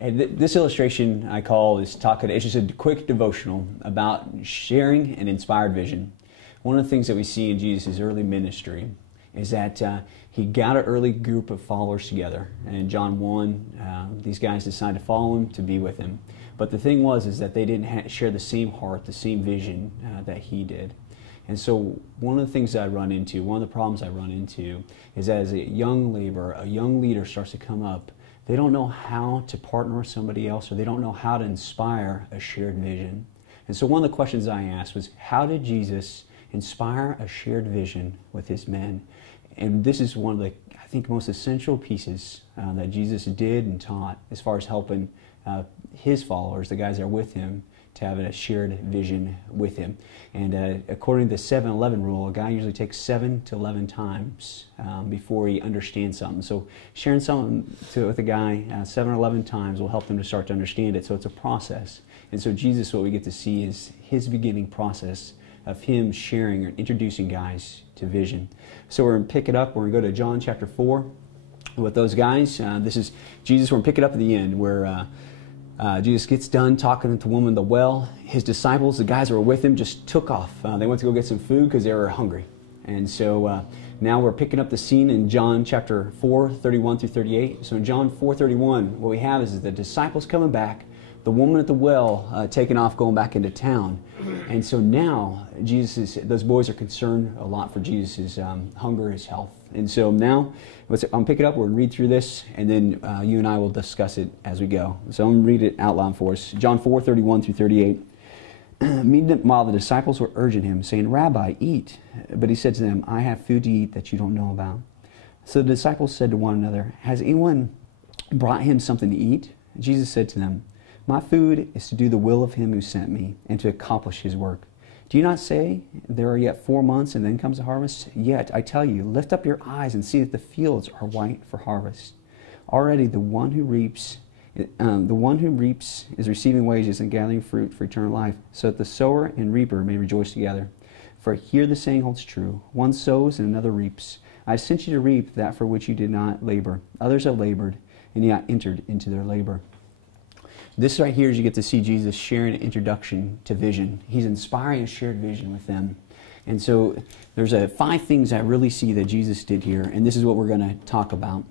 And this illustration I call is talking. It's just a quick devotional about sharing an inspired vision. One of the things that we see in Jesus' early ministry is that he got an early group of followers together. And in John 1, these guys decided to follow him, to be with him. But the thing is that they didn't share the same heart, the same vision that he did. And so one of the things that I run into, one of the problems I run into, is that as a young laborer, a young leader starts to come up, they don't know how to partner with somebody else, or they don't know how to inspire a shared vision. And so one of the questions I asked was, how did Jesus inspire a shared vision with his men? And this is one of the, I think, most essential pieces that Jesus did and taught as far as helping his followers, the guys that are with him, to have a shared vision with him. And according to the 7-11 rule, a guy usually takes 7 to 11 times before he understands something. So sharing something with a guy 7 or 11 times will help them to start to understand it. So it's a process. And so Jesus, what we get to see is his beginning process of him sharing or introducing guys to vision. So we're going to pick it up. We're going to go to John chapter 4 with those guys. This is Jesus. We're going to pick it up at the end where Jesus gets done talking to the woman at the well. His disciples, the guys that were with him, just took off. They went to go get some food because they were hungry. And so now we're picking up the scene in John chapter 4, 31 through 38. So in John 4:31, what we have is the disciples coming back, the woman at the well taking off, going back into town. And so now those boys are concerned a lot for Jesus' hunger, his health. And so now, I'm picking up, we're going to read through this, and then you and I will discuss it as we go. So I'm going to read it out loud for us. John 4, 31 through 38. While the disciples were urging him, saying, "Rabbi, eat." But he said to them, "I have food to eat that you don't know about." So the disciples said to one another, "Has anyone brought him something to eat?" Jesus said to them, "My food is to do the will of him who sent me, and to accomplish his work. Do you not say, there are yet 4 months, and then comes the harvest? Yet, I tell you, lift up your eyes and see that the fields are white for harvest. Already the one who reaps is receiving wages and gathering fruit for eternal life, so that the sower and reaper may rejoice together. For here the saying holds true, one sows and another reaps. I sent you to reap that for which you did not labor. Others have labored, and yet entered into their labor." This right here is you get to see Jesus sharing an introduction to vision. He's inspiring a shared vision with them. And so there's 5 things I really see that Jesus did here, and this is what we're going to talk about.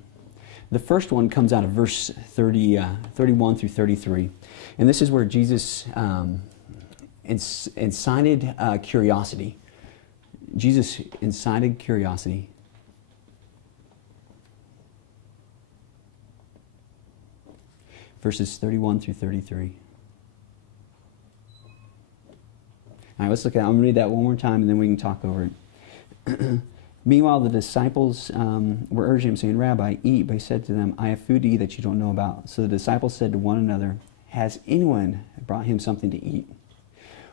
The first one comes out of verse 31 through 33. And this is where Jesus incited curiosity. Jesus incited curiosity. Verses 31 through 33. All right, let's look at it. I'm going to read that one more time, and then we can talk over it. Meanwhile, the disciples were urging him, saying, "Rabbi, eat." But he said to them, "I have food to eat that you don't know about." So the disciples said to one another, "Has anyone brought him something to eat?"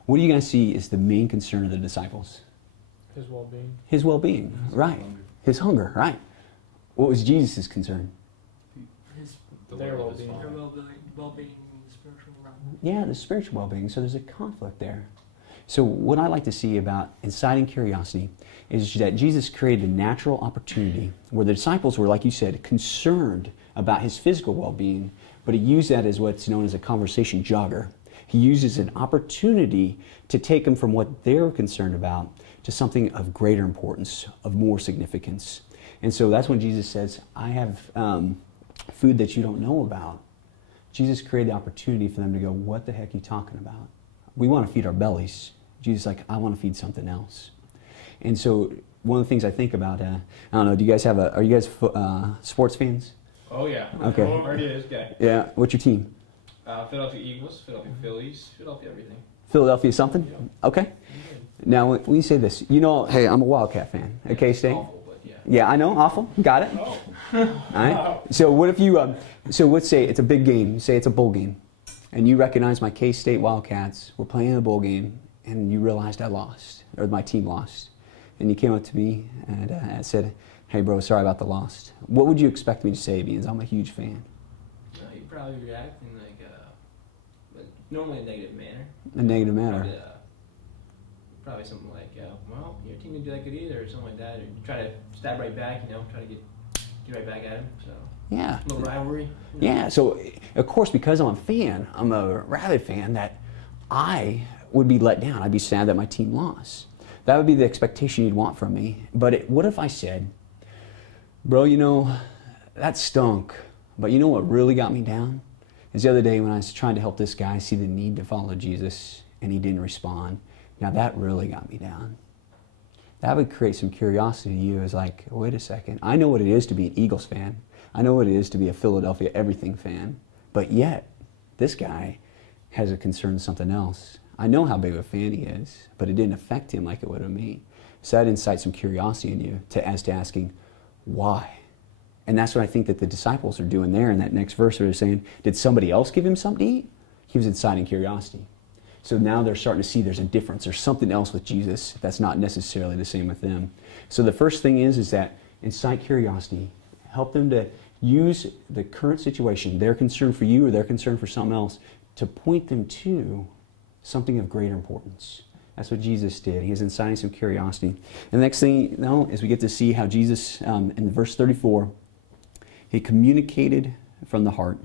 What do you guys see is the main concern of the disciples? His well-being. His well-being, right. His hunger, right. What was Jesus' concern? Their well-being. Their well-being in the spiritual realm. Yeah, the spiritual well-being. So there's a conflict there. So what I like to see about inciting curiosity is that Jesus created a natural opportunity where the disciples were, like you said, concerned about his physical well-being, but he used that as what's known as a conversation jogger. He uses an opportunity to take them from what they're concerned about to something of greater importance, of more significance. And so that's when Jesus says, "I have food that you don't know about." Jesus created the opportunity for them to go, "What the heck are you talking about? We want to feed our bellies." Jesus is like, "I want to feed something else." And so one of the things I think about, I don't know, do you guys have are you guys sports fans? Oh, yeah. Okay. Oh, already is, guy. Yeah. What's your team? Philadelphia Eagles, Philadelphia Phillies, Philadelphia everything. Philadelphia something? Yeah. Okay. Now, when you say this, you know, hey, I'm a Wildcat fan. Yeah, Okay, State? awful, but yeah. Yeah, I know. Awful. Got it. Oh. All right. So what if you, so let's say it's a big game. You say it's a bowl game. And you recognize my K-State Wildcats were playing in a bowl game, and you realized I lost, or my team lost. And you came up to me and said, "Hey, bro, sorry about the loss." What would you expect me to say, because I'm a huge fan? You'd probably react in normally a negative manner. A negative manner. Probably something like, well, your team didn't do that good either, or something like that. Or you try to stab right back, try to get Get right back at him. So Yeah. a little rivalry. Yeah, so of course, because I'm a fan, I'm a rabid fan, that I would be let down. I'd be sad that my team lost. That would be the expectation you'd want from me. But what if I said, bro, you know, that stunk, but you know what really got me down? Is the other day when I was trying to help this guy see the need to follow Jesus, and he didn't respond. Now that really got me down. That would create some curiosity to you. As like, wait a second, I know what it is to be an Eagles fan. I know what it is to be a Philadelphia everything fan. But yet, this guy has a concern with something else. I know how big of a fan he is, but it didn't affect him like it would have me. So that incites some curiosity in you as to asking, why? And that's what I think that the disciples are doing there in that next verse where they're saying, did somebody else give him something to eat? He was inciting curiosity. So now they're starting to see there's a difference. There's something else with Jesus that's not necessarily the same with them. So the first thing is that incite curiosity. Help them to use the current situation, their concern for you or their concern for something else, to point them to something of greater importance. That's what Jesus did. He was inciting some curiosity. And the next thing you know is we get to see how Jesus, in verse 34, he communicated from the heart.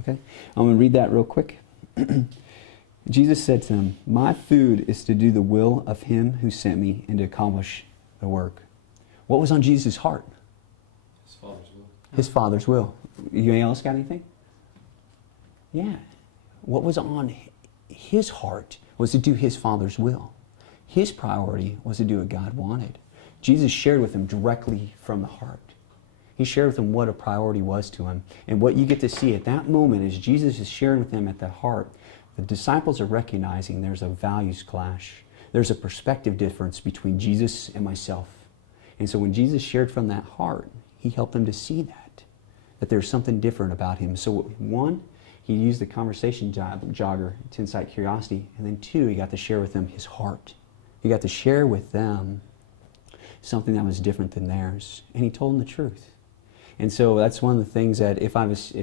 Okay, I'm going to read that real quick. Jesus said to him, my food is to do the will of him who sent me and to accomplish the work. What was on Jesus' heart? His Father's will. His Father's will. You else got anything? Yeah. What was on his heart was to do his Father's will. His priority was to do what God wanted. Jesus shared with him directly from the heart. He shared with them what a priority was to him. And what you get to see at that moment is Jesus is sharing with them at the heart. The disciples are recognizing there's a values clash. There's a perspective difference between Jesus and myself. And so when Jesus shared from that heart, he helped them to see that there's something different about him. So one, he used the conversation jogger to incite curiosity. And then two, he got to share with them his heart. He got to share with them something that was different than theirs. And he told them the truth. And so that's one of the things that if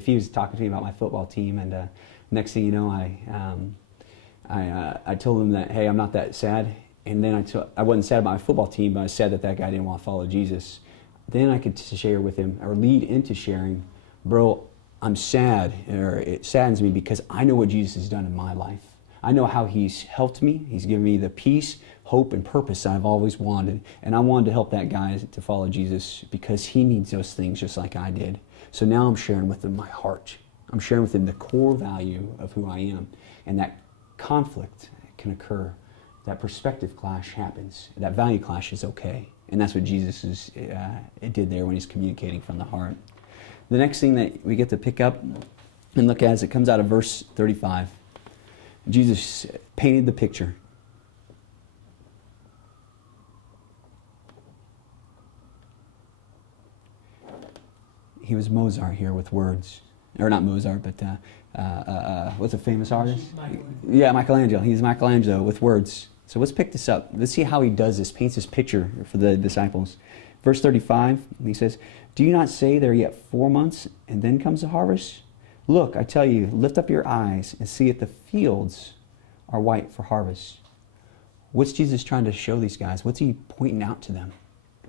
he was talking to me about my football team, and next thing you know, I told him that, hey, I'm not that sad. And then I wasn't sad about my football team, but I was sad that guy didn't want to follow Jesus. Then I could share with him, or lead into sharing, bro, I'm sad, or it saddens me because I know what Jesus has done in my life. I know how he's helped me. He's given me the peace, hope, and purpose that I've always wanted. And I wanted to help that guy to follow Jesus because he needs those things just like I did. So now I'm sharing with him my heart. I'm sharing with him the core value of who I am. And that conflict can occur. That perspective clash happens. That value clash is okay. And that's what Jesus did there when he's communicating from the heart. The next thing that we get to pick up and look at as it comes out of verse 35. Jesus painted the picture. He was Mozart here with words. Or not Mozart, but what's a famous artist? Yeah, Michelangelo. He's Michelangelo with words. So let's pick this up. Let's see how he does this, paints this picture for the disciples. Verse 35, he says, do you not say there are yet 4 months, and then comes the harvest? Look, I tell you, lift up your eyes and see that the fields are white for harvest. What's Jesus trying to show these guys? What's he pointing out to them?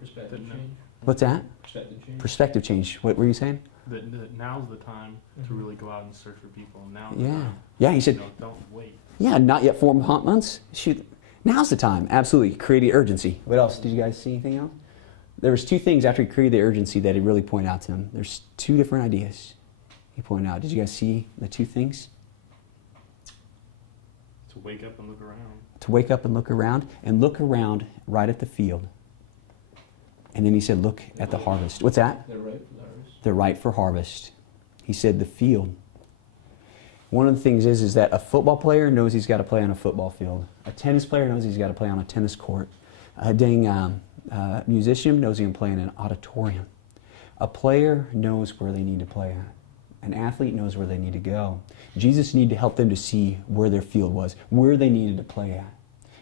Perspective change. What's that? Perspective change. Perspective change. What were you saying? That now's the time to really go out and search for people. Now's the Yeah. time. Yeah, he said, Don't wait. yeah, not yet 4 months. Shoot, now's the time. Absolutely. Created urgency. What else? Did you guys see anything else? There was 2 things after he created the urgency that he really pointed out to them. There's 2 different ideas he pointed out. Did you guys see the 2 things? To wake up and look around. To wake up and look around right at the field. And then he said, look at the harvest. What's that? They're ripe for the harvest. They're ripe for harvest. He said the field. One of the things is that a football player knows he's got to play on a football field. A tennis player knows he's got to play on a tennis court. A musician knows he can play in an auditorium. A player knows where they need to play at. An athlete knows where they need to go. Jesus needed to help them to see where their field was, where they needed to play at.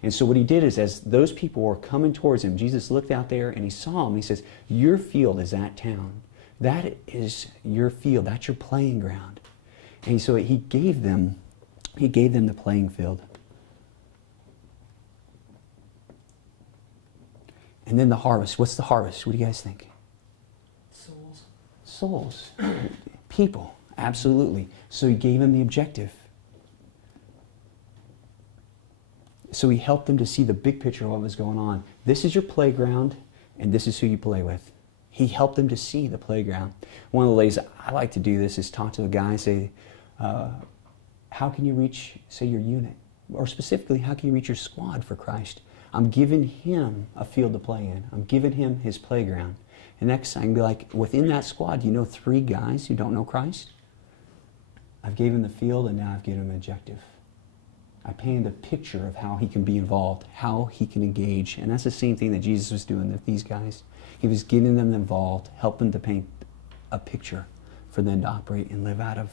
And so what he did is, as those people were coming towards him, Jesus looked out there and he saw them. He says, your field is that town. That is your field. That's your playing ground. And so he gave them the playing field. And then the harvest. What's the harvest? What do you guys think? Souls. Souls. People. Absolutely. So he gave them the objective. So he helped them to see the big picture of what was going on. This is your playground, and this is who you play with. He helped them to see the playground. One of the ways I like to do this is talk to a guy and say, how can you reach, say, your unit? Or specifically, how can you reach your squad for Christ? I'm giving him a field to play in. I'm giving him his playground. And next I can be like, within that squad, you know 3 guys who don't know Christ? I've given him the field, and now I've given him an objective. I painted a picture of how he can be involved, how he can engage. And that's the same thing that Jesus was doing with these guys. He was getting them involved, helping to paint a picture for them to operate and live out of.